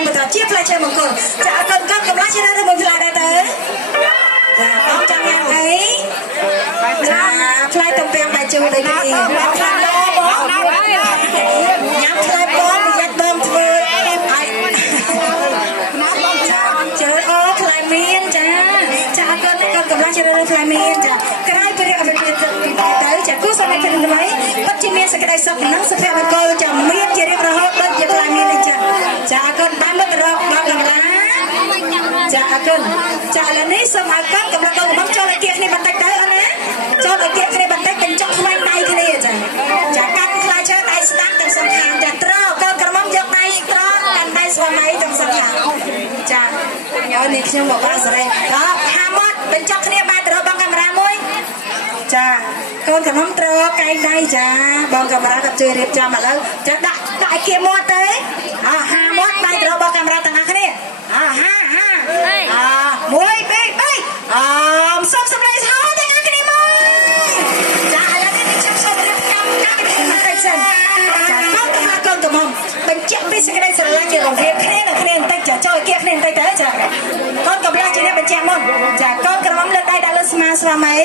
បានបន្តជាផ្លែឈើមង្គលចាអរគុណកំឡុងជារឿងមួយផ្លែដែរទៅចាបងចាំញ៉ាំអីចាផ្លែទំពាំងបាយជូរដូចនេះបងខ្លាំងដល់បងញ៉ាំផ្លែបងប្រយ័ត្នបងធ្វើឲ្យជើអូផ្លែមៀនចាចាអរគុណកំឡុងជារឿងផ្លែមៀនចាក្រោយពីរៀបអភិបាលពីទៅចាគូសម័យពេលថ្មីពិតជាមានសេចក្តីសុខនិងសុភមង្គលចាមានជារៀងរហូតដូចជាផ្លែមៀននេះចាចាអរគុណបានមករកបងកាមេរ៉ាចាអរគុណចាឥឡូវនេះសូមឲ្យកូនកំឡុងកំចូលឲ្យគៀកគ្នាបន្តិចទៅអូនណាចូលឲ្យគៀកគ្នាបន្តិចកញ្ចក់ខ្វែងដៃគ្នាចាចាកាត់ខ្លាចដៃស្ដាំទាំងសងខាងចាត្រកូនក្រមុំយកដៃត្រកាន់ដៃស្វាមីទាំងសងខាងចាញ៉ោនេះខ្ញុំមកបាសរ៉េដល់ហាមាត់បញ្ចប់គ្នាបានទៅរកបងកាមេរ៉ាមួយចាកូនក្រមុំត្រកែងដៃចាបងកាមេរ៉ាក៏ជួយរៀបចំឥឡូវចាដាក់ឲ្យគៀមាត់ទៅហាមាត់ដៃទៅរកបងកាមេរ៉ាទាំងអស់គ្នាហាមួយពីរបីសុំសម្លេងហោទាំងអស់គ្នាមកចាឥឡូវនេះខ្ញុំសូមរៀបចំកម្មវិធីបន្តិចសិនចាកូនកំមុំបញ្ជាក់ពីសេចក្តីស្រឡាញ់ជារវាងគ្នានិងគ្នាបន្តិចចាចូលឲ្យគៀកគ្នាបន្តិចទៅចាកូនកំឡោះជាអ្នកបញ្ជាក់មុនចាកូនក្រមុំលើកដៃដាក់លើស្មាស្វាមី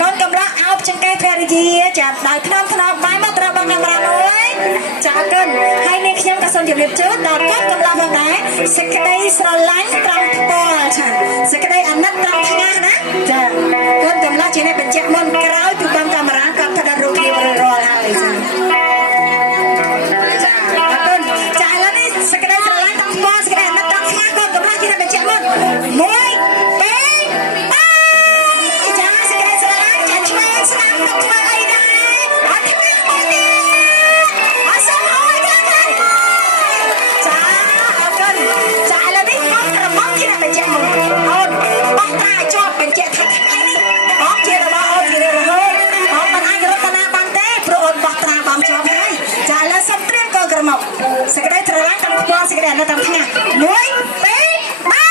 កូនកំឡោះអោបចង្កេះភរិយាចាដោយថ្នមបាយមកត្រូវបងកាមេរ៉ាមួយចាអរគុណហើយនេះខ្ញុំក៏សូមជម្រាបជូនដល់កូនកំឡោះផងដែរសេចក្តីស្រឡាញ់ត្រង់ផ្ទាល់ចាសេចក្តីអាណិតត្រង់ថ្ងាសណាចាកូនកំឡោះជាអ្នកបញ្ជាក់មុនក្រោយពីបងកាមេរ៉ាក៏ផ្ដាត់រូបភាពរាល់ហើយចាចាឥឡូវនេះសេចក្តីស្រឡាញ់ត្រង់ផ្ទាល់សេចក្តីអាណិតត្រង់ថ្ងាសកូនកំឡោះជាអ្នកបញ្ជាក់មុនមួយពីរចាសេចក្តីស្រឡាញ់ចាឆ្វេងស្ដាំមកធ្វើអីដែរអត់ធ្វើមកទេអត់សមហើយខាងចាអរគុណចាឥឡូវនេះបងក្រមុំជាអ្នកបញ្ជាក់មុនអូនបោះតាជាប់បញ្ជាក់ថាថ្ងៃនេះបងជារបស់អូនជារហូតបងមិនអាចរត់តាណាបានទេព្រោះអូនបោះត្រាបងជាប់ហើយចាឥឡូវសុំត្រៀមកូនក្រមុំសេចក្តីស្រឡាញ់តាមផ្ទាល់សេចក្តីអាណិតតាមថ្ងាសមួយពីរបី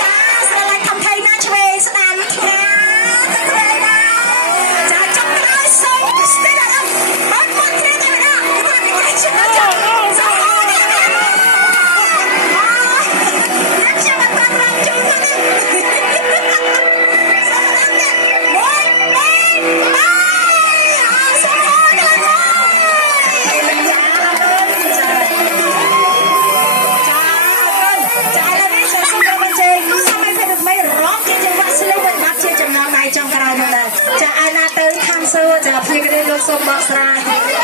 ចាស្រឡាញ់ធំធេងណាឆ្វេងស្ដាំថ្ងាសឆ្វេងណាចាចុងក្រោយសូមស្ទីលអត់បងមកគ្នាទៅណាគាត់និយាយចាសូមអរគុណខ្ញុំអត់បានរំជូនទេចង់ក្រោយមកដែរចាអាណាទៅខាងសួរចាភ្លេចគេលោកសូមបកស្រាយ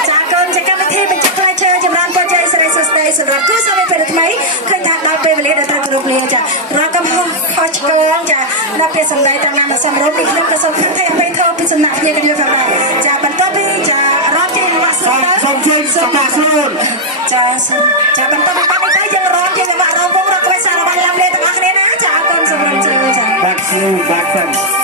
ចាកូនចាកម្មវិធីបញ្ចប់ផ្លែឈើចម្រើនពរជ័យសិរីសួស្តីសម្រាប់គូស្វាមីភេទថ្មីឃើញថាដល់ពេលវេលាដែលត្រូវគោរពលាចារកកំហុសខុសឆ្គងចាដល់ពេលសម្ដីទាំងណាមកសម្រុំនេះខ្ញុំក៏សូមធ្វើអភ័យទោសពីសំណាក់ភ្នាក់ងារផងដែរចាបន្ទាប់ពីចារកជាវ៉ាក់សូមជួយសម្រាប់ខ្លួនចាបន្ទាប់ពីបានទៅយើងរកជាវ៉ាក់រងវងរកក្បេសសាររបស់ឡាំលេទាំងអស់គ្នាណាចាអរគុណសូមអរគុណចាបាក់ស្នូបាក់សិន